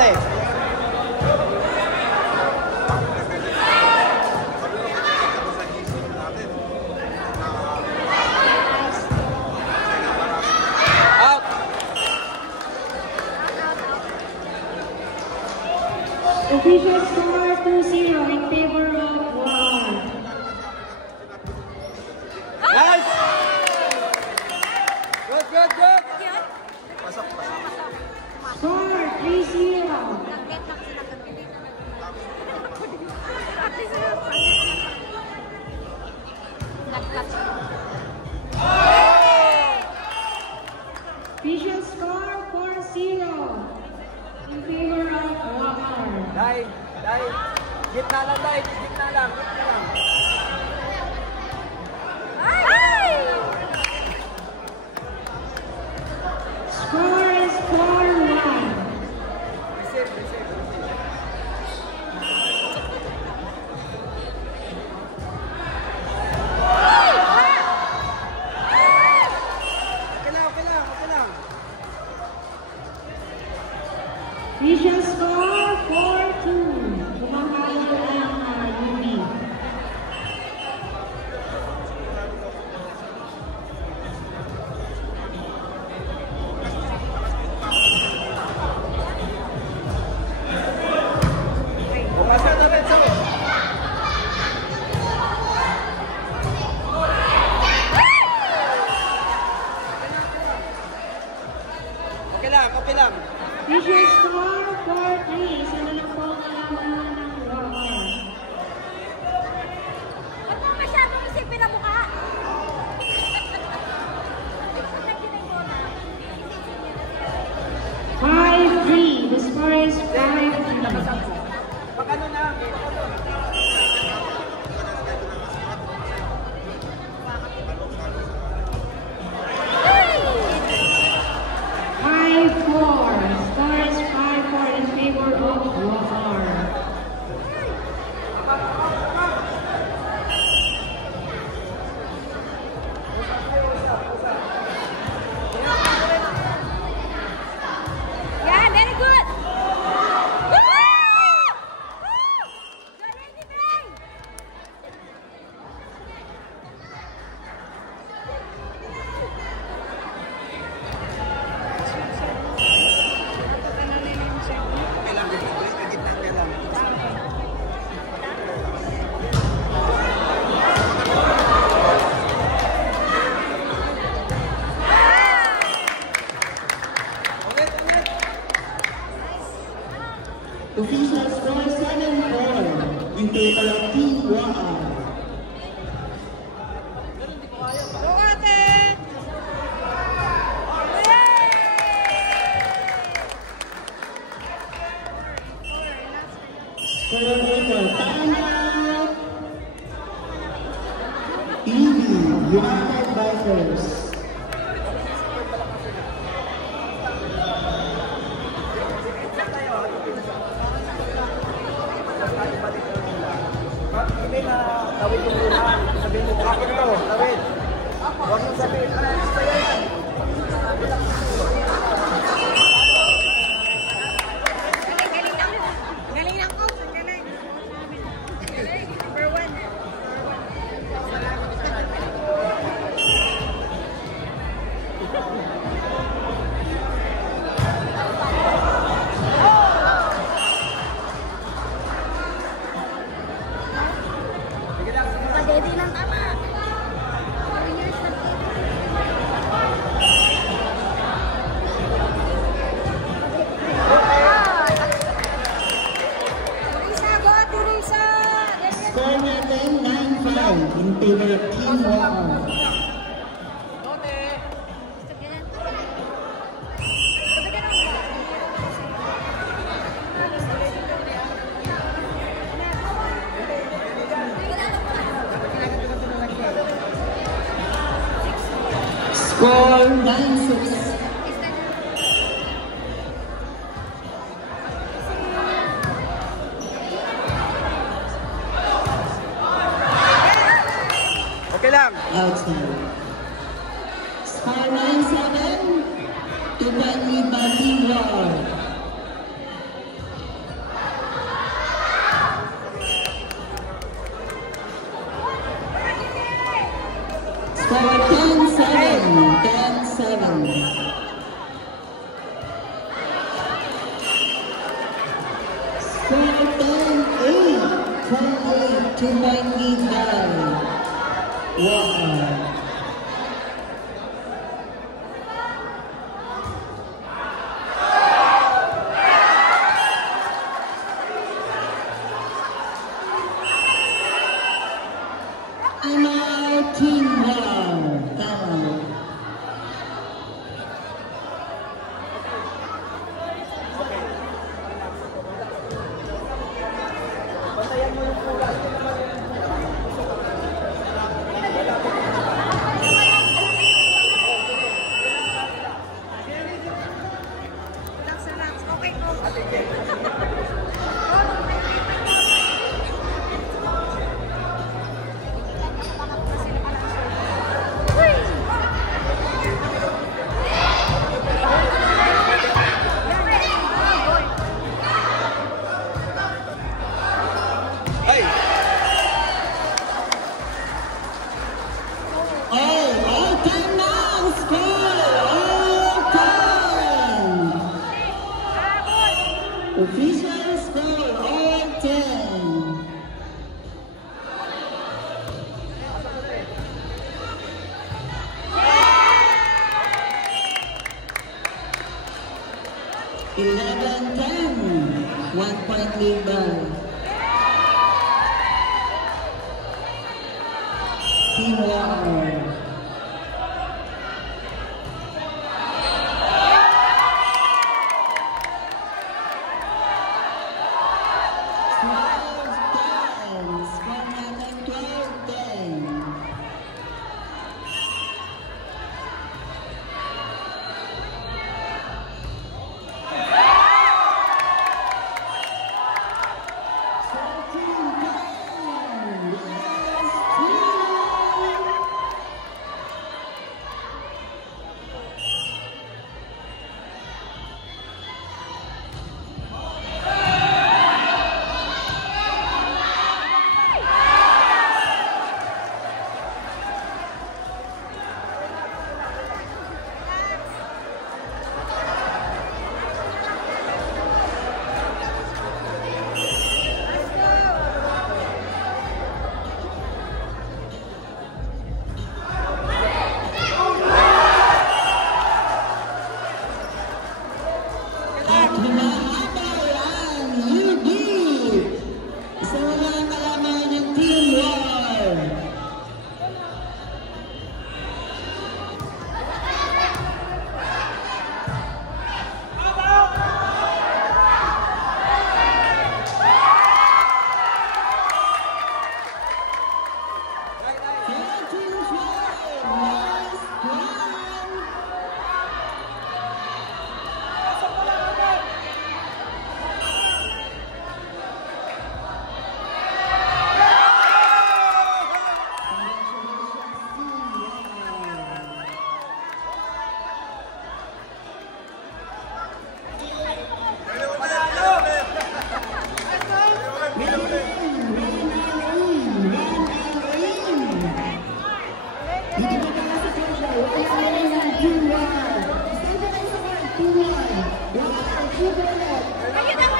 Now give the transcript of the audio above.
ate. Out. Official score 2-0 in favor of Juan. Nice! Good, good, good! Pasok, pasok. Score 3-0. Official score 4-0 in favor of Juan. Dai, dai. Gitna lang, dai. Gitna lang, gitna lang. Score is 4-1. Receive, receive, receive. Okay lang, okay lang, okay lang. Official score 4-2. Tumahalo ang UP. Bukas ka na rin, so. Okay lang, okay lang. Official score 4-3. Isa na lang po ang kalaban ng Juan. Huwag mo masyadong isipin ang mukha. 5-3. The score is 5-3. Pag ano na, 5-4. Score is 5-4 in favor of Juan. Yeah, very good. Woo! You're ready, Bang? okay lang, gitna ka lang. Ulit, ulit. Official score 7-4 in favor of Team Juan. Go, ate! Score winner, time out! PB, United Bikers. Hindi na tawid yung muna. Sabihin mo, akin to, tawid. Huwag mong sabihin, gusto yan. Galing lang po. Galing. Galing. Number 1. Nakadede ng tama. 4 years na po. Teresa, go, Teresa! Score natin 9-5 in favor of Team Juan. Score 9-6. Okay lang. Outside. Score 9-7 to Bali Baliwar. 11-10. 1 point lead by Team War. Ayun ang